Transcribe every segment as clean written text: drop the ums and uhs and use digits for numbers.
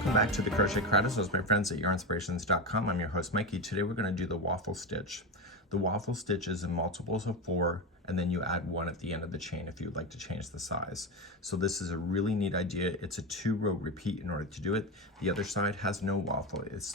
Welcome back to the Crochet Creatives with my friends at yarnspirations.com. I'm your host Mikey. Today we're going to do the waffle stitch. The waffle stitch is in multiples of 4, and then you add 1 at the end of the chain if you'd like to change the size. So this is a really neat idea. It's a 2-row repeat in order to do it. The other side has no waffle. It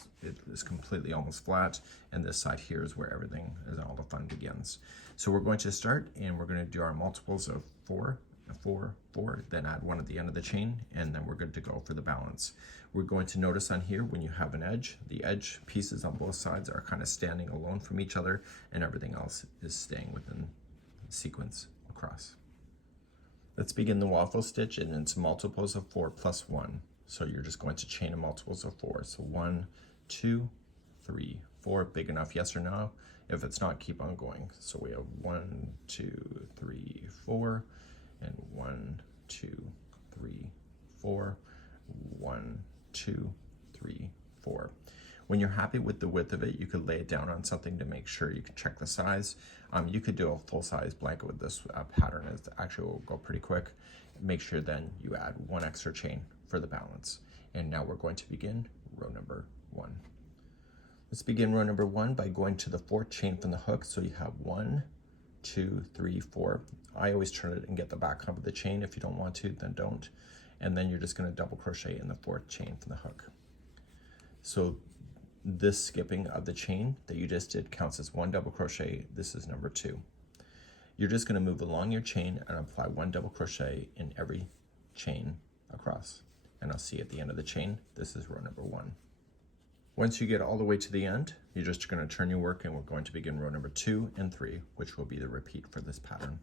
is completely almost flat, and this side here is where everything is, all the fun begins. So we're going to start, and we're going to do our multiples of 4, 4, 4, then add 1 at the end of the chain, and then we're good to go for the balance. We're going to notice on here when you have an edge, the edge pieces on both sides are kind of standing alone from each other, and everything else is staying within sequence across. Let's begin the waffle stitch, and it's multiples of 4 plus 1. So you're just going to chain in multiples of 4. So 1, 2, 3, 4. Big enough, yes or no? If it's not, keep on going. So we have 1, 2, 3, 4. And 1, 2, 3, 4, 1, 2, 3, 4. When you're happy with the width of it, you could lay it down on something to make sure you can check the size. You could do a full-size blanket with this pattern. It actually will go pretty quick. Make sure then you add 1 extra chain for the balance. And now we're going to begin row number 1. Let's begin row number 1 by going to the 4th chain from the hook. So you have 1, 2, 3, 4. I always turn it and get the back hump of the chain. If you don't want to, then don't. And then you're just going to double crochet in the 4th chain from the hook. So this skipping of the chain that you just did counts as 1 double crochet. This is number 2. You're just going to move along your chain and apply 1 double crochet in every chain across. And I'll see at the end of the chain, this is row number 1. Once you get all the way to the end, you're just going to turn your work, and we're going to begin row number 2 and 3, which will be the repeat for this pattern.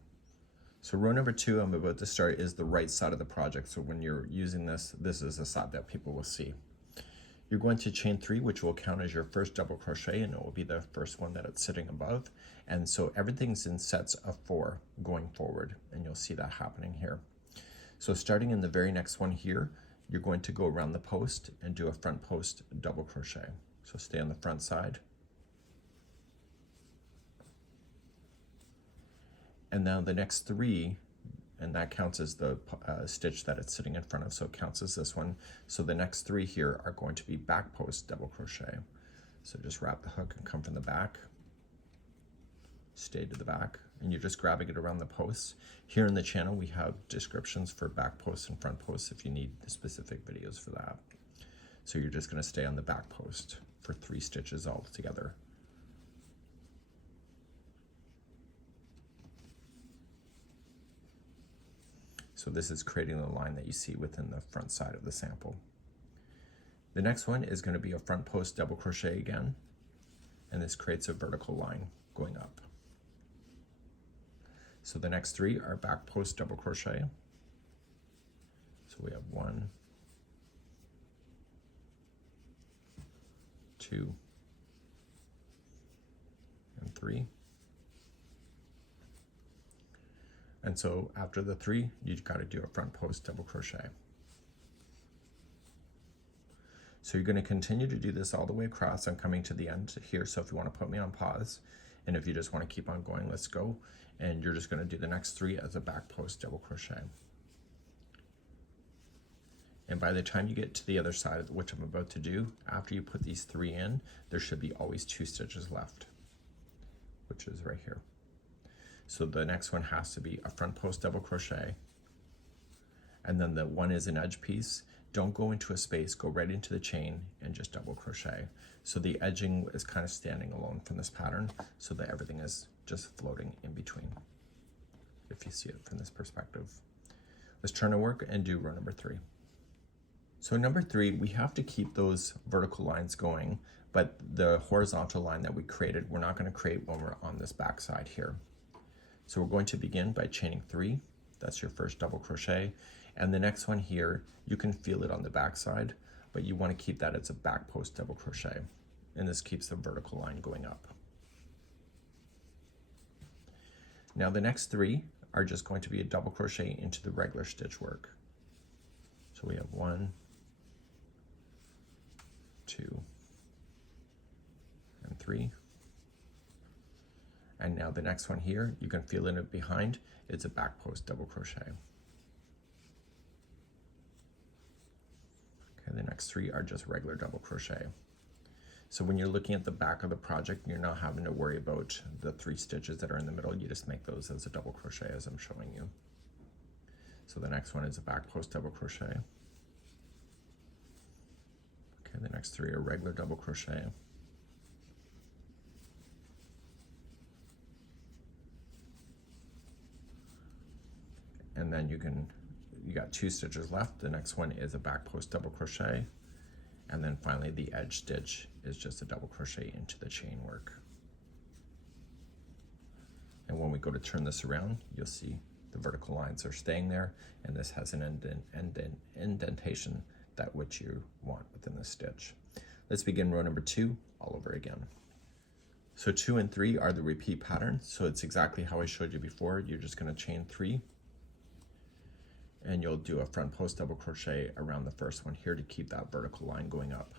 So row number 2 I'm about to start is the right side of the project. So when you're using this, this is the side that people will see. You're going to chain 3, which will count as your first double crochet, and it will be the first one that it's sitting above. And so everything's in sets of 4 going forward, and you'll see that happening here. So starting in the very next one here, you're going to go around the post and do a front post double crochet. So stay on the front side. And now the next 3, and that counts as the stitch that it's sitting in front of, so it counts as this one. So the next 3 here are going to be back post double crochet. So just wrap the hook and come from the back, stay to the back, and you're just grabbing it around the posts. Here in the channel we have descriptions for back posts and front posts if you need specific videos for that. So you're just going to stay on the back post for 3 stitches all together. So this is creating the line that you see within the front side of the sample. The next one is going to be a front post double crochet again, and this creates a vertical line going up. So the next 3 are back post double crochet. So we have 1, 2, and 3. And so after the 3, you've got to do a front post double crochet. So you're going to continue to do this all the way across. I'm coming to the end here, so if you want to put me on pause, and if you just want to keep on going, let's go. And you're just going to do the next 3 as a back post double crochet. And by the time you get to the other side, which I'm about to do, after you put these 3 in, there should be always 2 stitches left, which is right here. So the next one has to be a front post double crochet, and then the one is an edge piece. Don't go into a space, go right into the chain and just double crochet. So the edging is kind of standing alone from this pattern, so that everything is just floating in between, if you see it from this perspective. Let's turn our work and do row number 3. So number 3, we have to keep those vertical lines going, but the horizontal line that we created, we're not going to create when we're on this back side here. So we're going to begin by chaining 3. That's your first double crochet. And the next one here, you can feel it on the back side, but you want to keep that as a back post double crochet. And this keeps the vertical line going up. Now the next 3 are just going to be a double crochet into the regular stitch work. So we have 1, 2, and 3. And now the next one here, you can feel it behind, it's a back post double crochet. Okay, the next next 3 are just regular double crochet. So when you're looking at the back of the project, you're not having to worry about the 3 stitches that are in the middle. You just make those as a double crochet as I'm showing you. So the next one is a back post double crochet. Okay, the next 3 are regular double crochet. And then you got 2 stitches left. The next one is a back post double crochet. And then finally the edge stitch is just a double crochet into the chain work. And when we go to turn this around, you'll see the vertical lines are staying there, and this has an indentation that which you want within the stitch. Let's begin row number 2 all over again. So 2 and 3 are the repeat pattern, so it's exactly how I showed you before. You're just going to chain 3, and you'll do a front post double crochet around the first one here to keep that vertical line going up.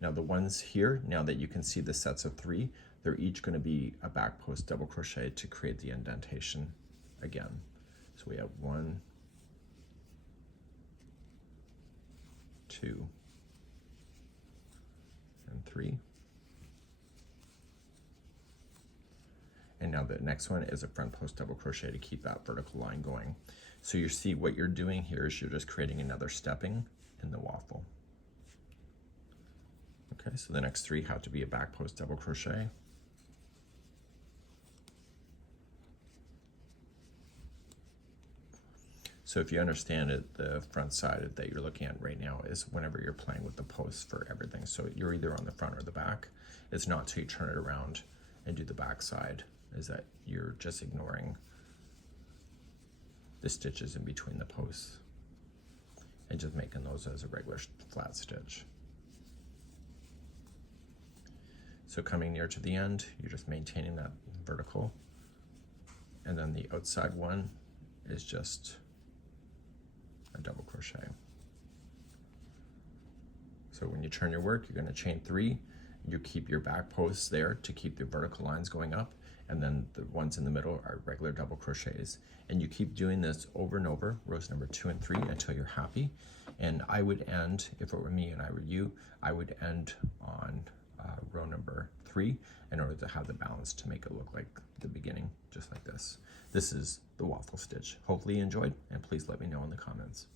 Now the ones here, now that you can see the sets of 3, they're each going to be a back post double crochet to create the indentation again. So we have 1, 2, and 3. And now the next one is a front post double crochet to keep that vertical line going. So you see what you're doing here is you're just creating another stepping in the waffle. Okay, so the next 3 have to be a back post double crochet. So if you understand it, the front side that you're looking at right now is whenever you're playing with the posts for everything. So you're either on the front or the back. It's not till you turn it around and do the back side, is that you're just ignoring the stitches in between the posts and just making those as a regular flat stitch. So coming near to the end, you're just maintaining that vertical, and then the outside one is just a double crochet. So when you turn your work, you're going to chain 3. You keep your back posts there to keep the vertical lines going up, and then the ones in the middle are regular double crochets. And you keep doing this over and over, rows number 2 and 3, until you're happy. And I would end, if it were me and I were you, I would end on row number 3 in order to have the balance to make it look like the beginning, just like this. This is the waffle stitch. Hopefully you enjoyed, and please let me know in the comments.